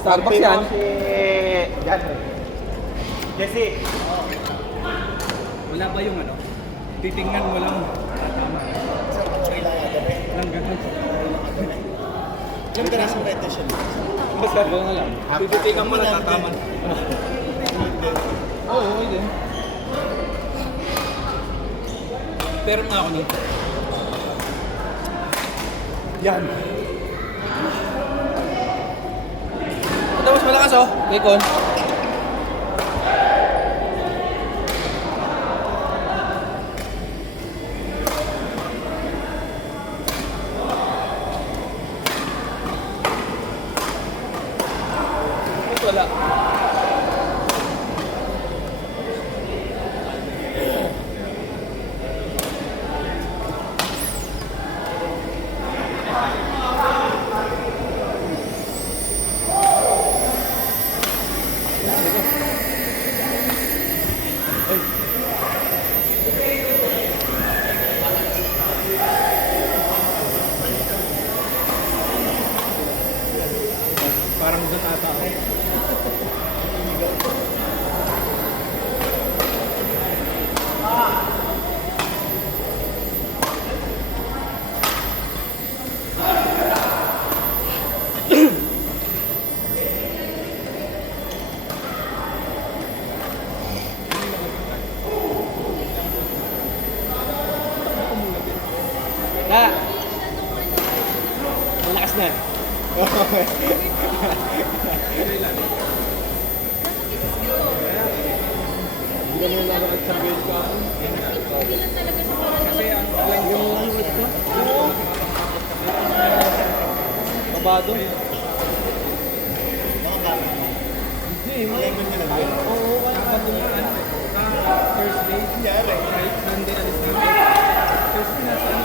Starbucks yan. Yan. Jesse. Wala ba yung ano? Titingnan mo lang. Tama. Lang ganun. Yung ganun sa meditation. Basta doon na lang. Tititingnan mo lang tatama. Oo, okay din. Pero nga ako nun. Yan. Ito mas malakas oh, bacon. Mas wala. Parang doon ata ako. Na. Malakas na. Hindi naman lalakad sa bed ko. Kasi ang alam Yung langit ko. Babado. Hindi. Oo, kapag dumaan. Thursday. Right? Sunday, alis na. Thursday na saan?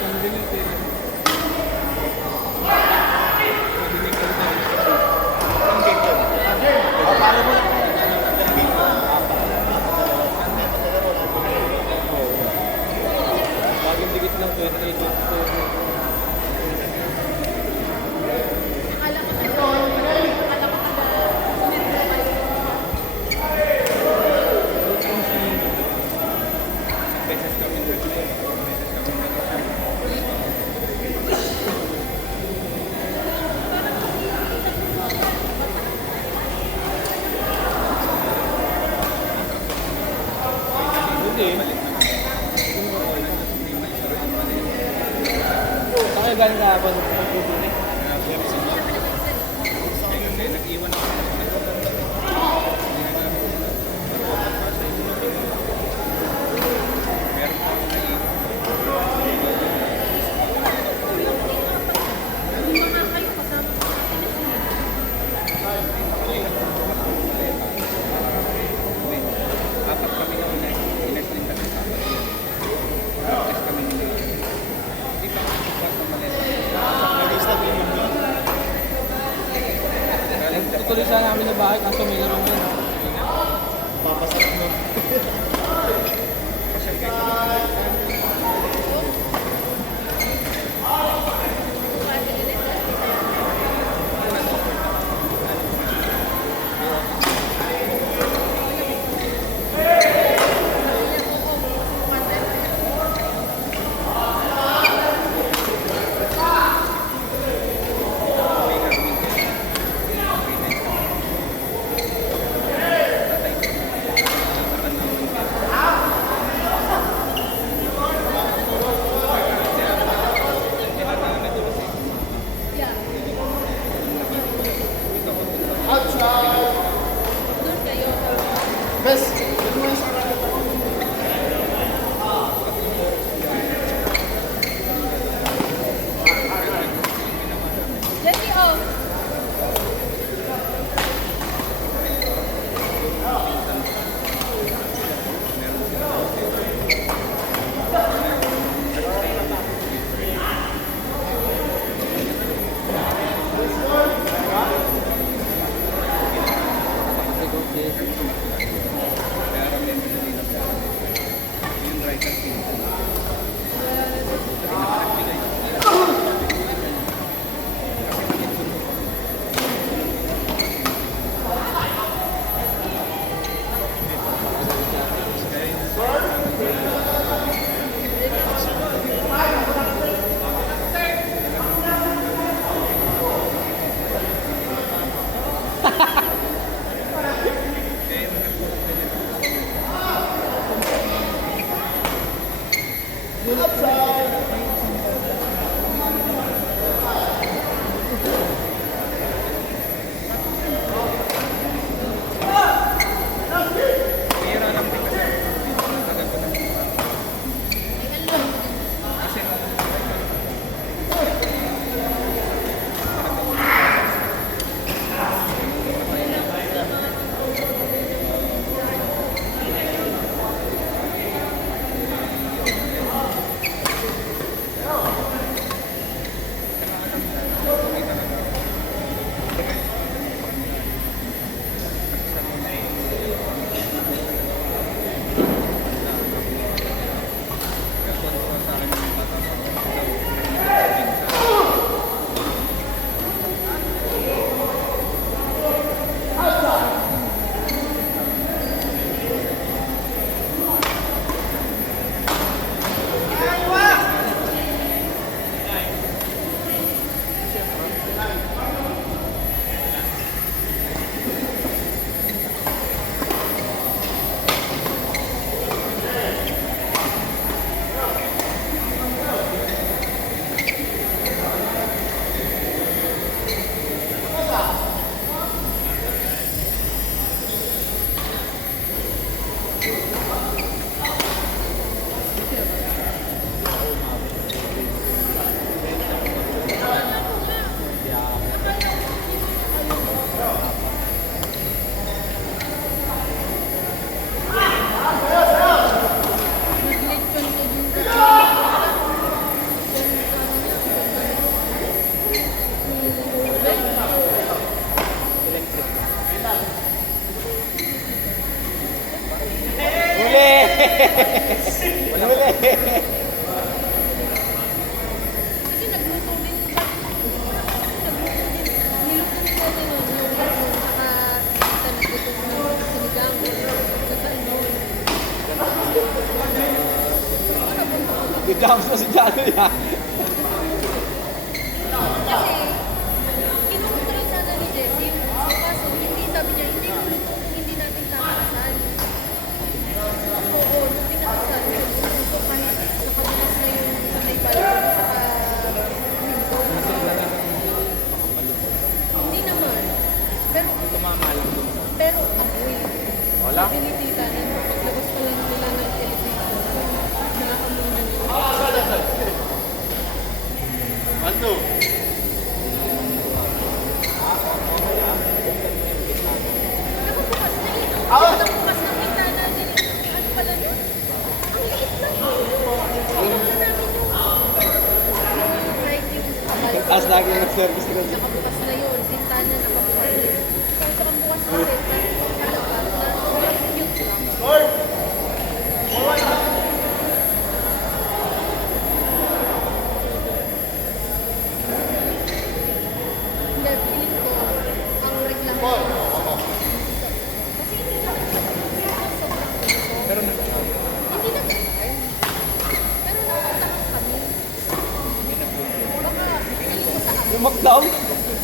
Sunday na pwede. Madinig ka tayo. Bagong dikit lang 28. Beses kami Thursday. Beses kami. Hindi. Kaya galing na ako ng pagkukunin. Kasi nag-iwan ako. Meron pa ako naiwan. Apat kami na ulit. Inas din kami sa apat yun. Inas kami nila. Di ba? Sa Malaysia. Tutuloy sana namin na bahay kaso may laro ngayon. Papasarap mo. Ano yan? Kasi, kinukontrol sana ni Jessie. So, kaso, hindi sabi niya, hindi mo luto kung hindi natin tatasan. Oo, nung pinakasan, so kahit nakabukas na yung sa may balcony sa window. Hindi naman. Pero, pero apoy. Wala? Sabi ni tita, paglabas pa lang nila ng television, nakakamoy na yun. Ano? Nakabukas na yun. Nakabukas ng bintana din. Ano pala nun? Ang liit lang. Tinala namin yung right yung kabal. Taas lagi yung service ko. Nakabukas na yun. Bintana nakabukas na yun. Kaya sa bukas kasi, nalabas na cute lang. Hindi, feeling ko, ang reklamo kasi hindi naman sobrang gusto. Pero na, Hindi na pero nakatakot kami. Baka feeling ko sa akin, Lumakdown?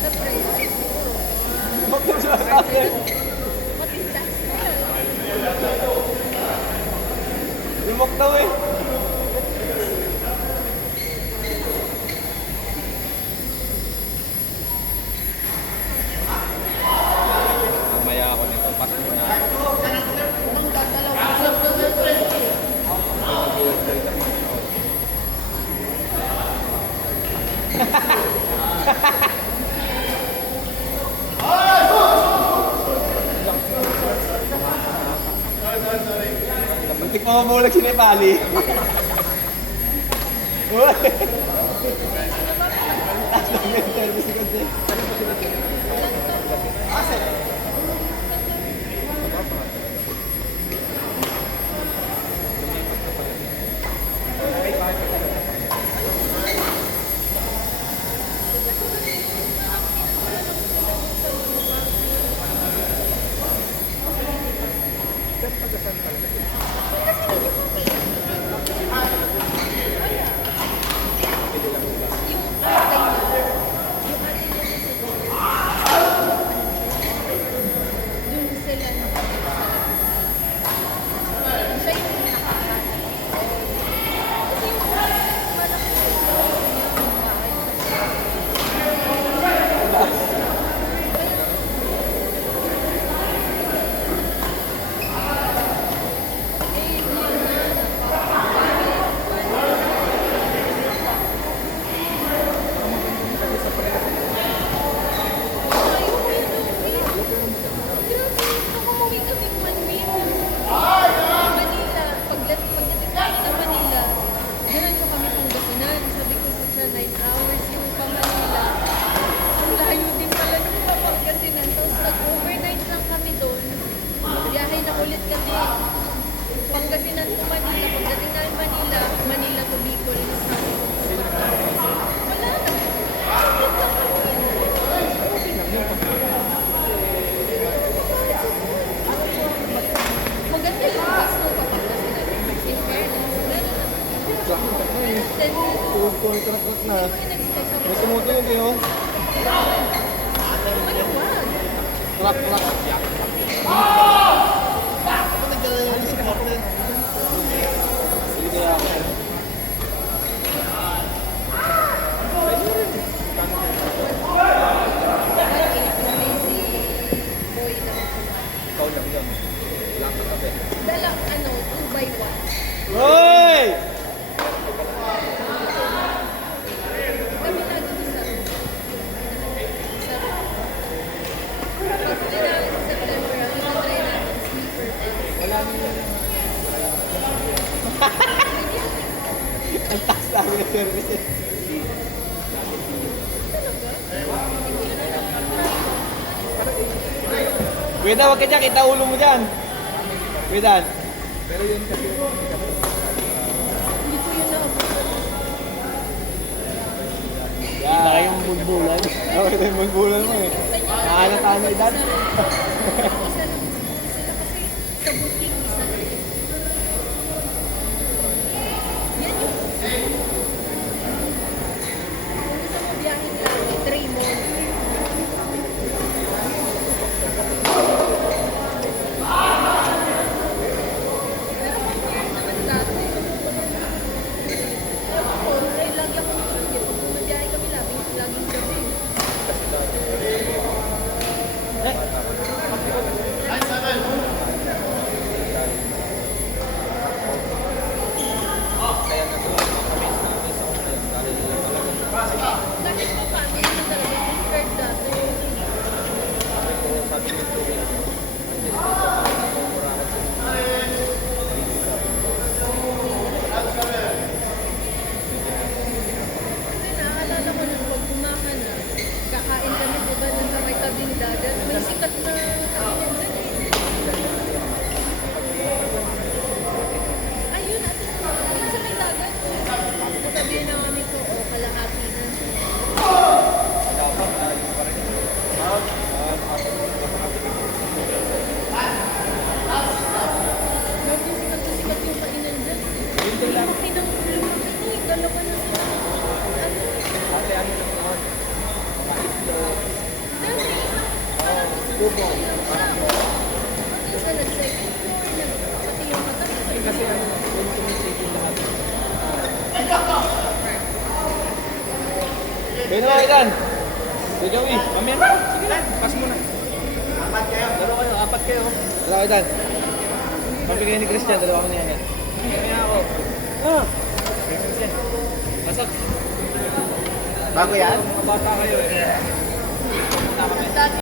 sa friend, siguro. Lumakdown siya sa akin. What is that? Lumakdown eh. Mamaya ako nito. Pasok na. Ang gagalaw ko sa Muntik pa mabulag si Nepali. Uy! Taas lang yung service ko kasi. Doon sila siya yung nakakahanap. Kasi yung malaki yung bahay. Eh, yun na, Manila, pagdating namin ng Manila, diretso kami Pangasinan. Sabi ko siya 9 hours yung pa Manila. Ang layo din pala ng Pangasinan. Tapos nag-overnight lang kami doon. Biyahe na ulit kami. Pangasinan to Manila. Pagdating namin Manila, Manila to Bicol. Sabi ko, wala na. Maganda yung bus mo kapag in fairness. Meron na. Then, Food contract na. in-expect ako. May tumutulong kayo. Ano ba? Clap, clap. Sige kaya ako. Boy na. Ikaw lang yun. Lang ka kape. Dala, 2 by 1. Hoy! Kami lagi isa. Isa. Pag tinawag sa September, ang itatry natin sleeper pants. Wala nang... Ang taas lagi ng service eh. Kuya, wag ka dyan. Kita ulo mo dyan. Kuya, pero yun kasi Hindi ko yun naabutan. Kita kayong bulbulan. Oo, ito yung bulbulan mo eh. Nakalata na edad. Isa lang sila kasi sa boutique isa lang. Yan yung Tubo. Minsan nag-second floor, pati yung hagdan. Kasi ano, doon tumisik yung lahat. Kaya na mga ilan? Si Joey. Mamaya na. Sige lang. Pass mo na. Dalawa kayo, apat kayo. Dalawa ilan? Pabigay ni Christian, dalawa ko niya. Mamaya ako. Ah! Pasok. Bago yan? Mga bata kayo eh. Dati